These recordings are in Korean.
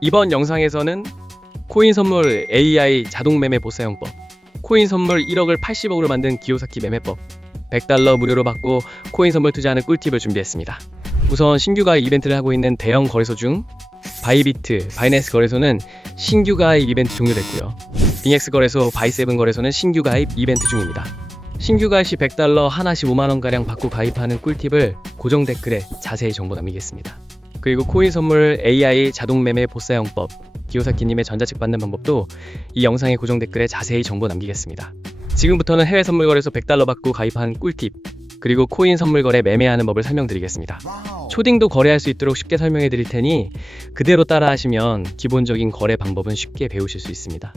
이번 영상에서는 코인 선물 AI 자동 매매 보사용법, 코인 선물 1억을 80억으로 만든 기요사키 매매법, 100달러 무료로 받고 코인 선물 투자하는 꿀팁을 준비했습니다. 우선 신규 가입 이벤트를 하고 있는 대형 거래소 중 바이비트, 바이낸스 거래소는 신규 가입 이벤트 종료됐고요. 빙엑스 거래소, 바이세븐 거래소는 신규 가입 이벤트 중입니다. 신규 가입 시 100달러 하나씩 5만원가량 받고 가입하는 꿀팁을 고정 댓글에 자세히 정보 남기겠습니다. 그리고 코인 선물 AI 자동 매매 보사용법, 기요사키님의 전자책 받는 방법도 이 영상의 고정 댓글에 자세히 정보 남기겠습니다. 지금부터는 해외 선물 거래소 100달러 받고 가입한 꿀팁, 그리고 코인 선물 거래 매매하는 법을 설명드리겠습니다. 초딩도 거래할 수 있도록 쉽게 설명해 드릴 테니 그대로 따라 하시면 기본적인 거래 방법은 쉽게 배우실 수 있습니다.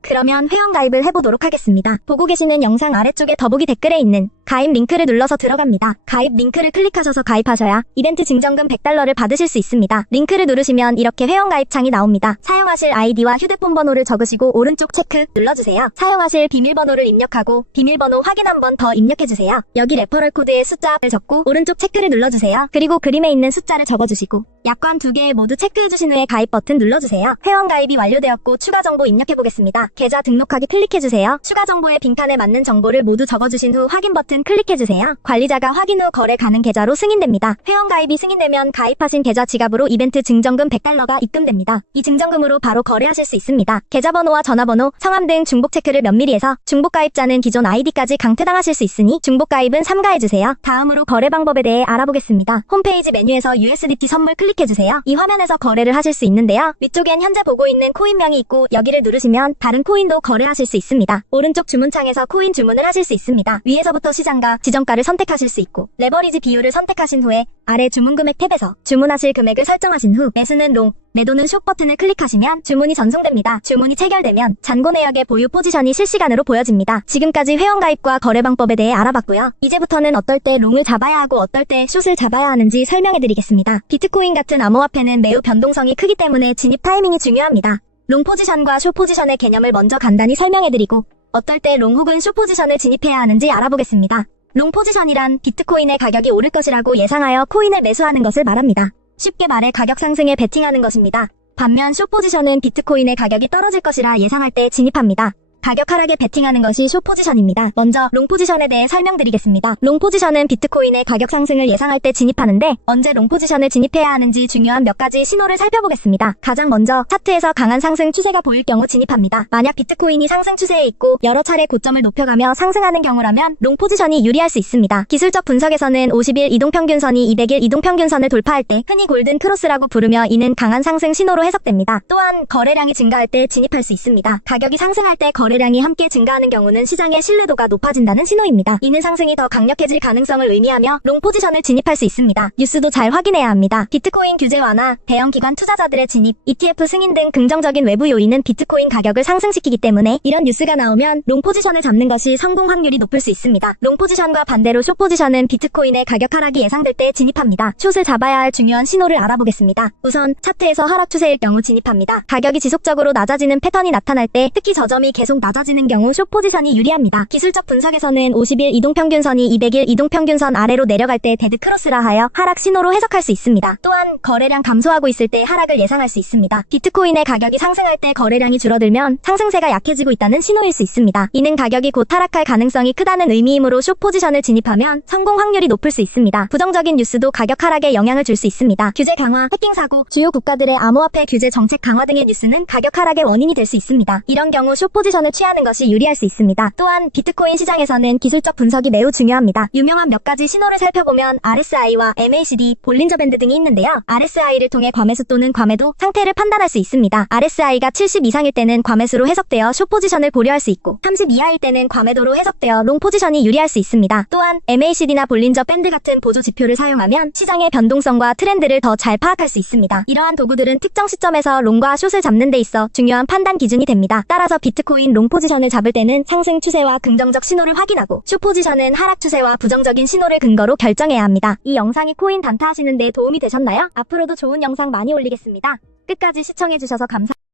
그러면 회원가입을 해보도록 하겠습니다. 보고 계시는 영상 아래쪽에 더보기 댓글에 있는 가입 링크를 눌러서 들어갑니다. 가입 링크를 클릭하셔서 가입하셔야 이벤트 증정금 100달러를 받으실 수 있습니다. 링크를 누르시면 이렇게 회원가입창이 나옵니다. 사용하실 아이디와 휴대폰 번호를 적으시고 오른쪽 체크 눌러주세요. 사용하실 비밀번호를 입력하고 비밀번호 확인 한 번 더 입력해주세요. 여기 레퍼럴 코드에 숫자를 적고 오른쪽 체크를 눌러주세요. 그리고 그림에 있는 숫자를 적어주시고 약관 2개 모두 체크해주신 후에 가입 버튼 눌러주세요. 회원가입이 완료되었고 추가 정보 입력해보겠습니다. 계좌 등록하기 클릭해주세요. 추가 정보의 빈칸에 맞는 정보를 모두 적어주신 후 확인 버튼 클릭해주세요. 관리자가 확인 후 거래 가능 계좌로 승인됩니다. 회원가입이 승인되면 가입하신 계좌 지갑으로 이벤트 증정금 100달러가 입금됩니다. 이 증정금으로 바로 거래하실 수 있습니다. 계좌번호와 전화번호, 성함 등 중복 체크를 면밀히 해서 중복가입자는 기존 아이디까지 강퇴당하실 수 있으니 중복가입은 삼가해주세요. 다음으로 거래 방법에 대해 알아보겠습니다. 홈페이지 메뉴에서 USDT 선물 클릭해주세요. 이 화면에서 거래를 하실 수 있는데요. 위쪽엔 현재 보고 있는 코인명이 있고 여기를 누르시면 다른 코인도 거래하실 수 있습니다. 오른쪽 주문창에서 코인 주문을 하실 수 있습니다. 위에서부터 시장가, 지정가를 선택하실 수 있고 레버리지 비율을 선택하신 후에 아래 주문금액 탭에서 주문하실 금액을 설정하신 후 매수는 롱, 매도는 숏 버튼을 클릭하시면 주문이 전송됩니다. 주문이 체결되면 잔고 내역의 보유 포지션이 실시간으로 보여집니다. 지금까지 회원가입과 거래 방법에 대해 알아봤고요. 이제부터는 어떨 때 롱을 잡아야 하고 어떨 때 숏을 잡아야 하는지 설명해드리겠습니다. 비트코인 같은 암호화폐는 매우 변동성이 크기 때문에 진입 타이밍이 중요합니다. 롱 포지션과 숏 포지션의 개념을 먼저 간단히 설명해드리고 어떨 때 롱 혹은 숏 포지션을 진입해야 하는지 알아보겠습니다. 롱 포지션이란 비트코인의 가격이 오를 것이라고 예상하여 코인을 매수하는 것을 말합니다. 쉽게 말해 가격 상승에 베팅하는 것입니다. 반면 숏 포지션은 비트코인의 가격이 떨어질 것이라 예상할 때 진입합니다. 가격 하락에 베팅하는 것이 숏 포지션입니다. 먼저 롱 포지션에 대해 설명드리겠습니다. 롱 포지션은 비트코인의 가격 상승을 예상할 때 진입하는데 언제 롱 포지션을 진입해야 하는지 중요한 몇 가지 신호를 살펴보겠습니다. 가장 먼저 차트에서 강한 상승 추세가 보일 경우 진입합니다. 만약 비트코인이 상승 추세에 있고 여러 차례 고점을 높여가며 상승하는 경우라면 롱 포지션이 유리할 수 있습니다. 기술적 분석에서는 50일 이동평균선이 200일 이동평균선을 돌파할 때 흔히 골든 크로스라고 부르며 이는 강한 상승 신호로 해석됩니다. 또한 거래량이 증가할 때 진입할 수 있습니다. 가격이 상승할 때 거래량이 함께 증가하는 경우는 시장의 신뢰도가 높아진다는 신호입니다. 이는 상승이 더 강력해질 가능성을 의미하며 롱 포지션을 진입할 수 있습니다. 뉴스도 잘 확인해야 합니다. 비트코인 규제 완화, 대형 기관 투자자들의 진입, ETF 승인 등 긍정적인 외부 요인은 비트코인 가격을 상승시키기 때문에 이런 뉴스가 나오면 롱 포지션을 잡는 것이 성공 확률이 높을 수 있습니다. 롱 포지션과 반대로 숏 포지션은 비트코인의 가격 하락이 예상될 때 진입합니다. 숏을 잡아야 할 중요한 신호를 알아보겠습니다. 우선 차트에서 하락 추세일 경우 진입합니다. 가격이 지속적으로 낮아지는 패턴이 나타날 때 특히 저점이 계속 낮아지는 경우 숏 포지션이 유리합니다. 기술적 분석에서는 50일 이동평균선이 200일 이동평균선 아래로 내려갈 때 데드 크로스라 하여 하락 신호로 해석할 수 있습니다. 또한 거래량 감소하고 있을 때 하락을 예상할 수 있습니다. 비트코인의 가격이 상승할 때 거래량이 줄어들면 상승세가 약해지고 있다는 신호일 수 있습니다. 이는 가격이 곧 하락할 가능성이 크다는 의미이므로 숏 포지션을 진입하면 성공 확률이 높을 수 있습니다. 부정적인 뉴스도 가격 하락에 영향을 줄 수 있습니다. 규제 강화, 해킹 사고, 주요 국가들의 암호화폐 규제 정책 강화 등의 뉴스는 가격 하락의 원인이 될 수 있습니다. 이런 경우 숏 포지션을 취하는 것이 유리할 수 있습니다. 또한 비트코인 시장에서는 기술적 분석이 매우 중요합니다. 유명한 몇 가지 신호를 살펴보면 RSI와 MACD, 볼린저 밴드 등이 있는데요. RSI를 통해 과매수 또는 과매도 상태를 판단할 수 있습니다. RSI가 70 이상일 때는 과매수로 해석되어 숏 포지션을 고려할 수 있고 30 이하일 때는 과매도로 해석되어 롱 포지션이 유리할 수 있습니다. 또한 MACD나 볼린저 밴드 같은 보조 지표를 사용하면 시장의 변동성과 트렌드를 더 잘 파악할 수 있습니다. 이러한 도구들은 특정 시점에서 롱과 숏을 잡는 데 있어 중요한 판단 기준이 됩니다. 따라서 비트코인 롱 포지션을 잡을 때는 상승 추세와 긍정적 신호를 확인하고 숏 포지션은 하락 추세와 부정적인 신호를 근거로 결정해야 합니다. 이 영상이 코인 단타하시는 데 도움이 되셨나요? 앞으로도 좋은 영상 많이 올리겠습니다. 끝까지 시청해주셔서 감사합니다.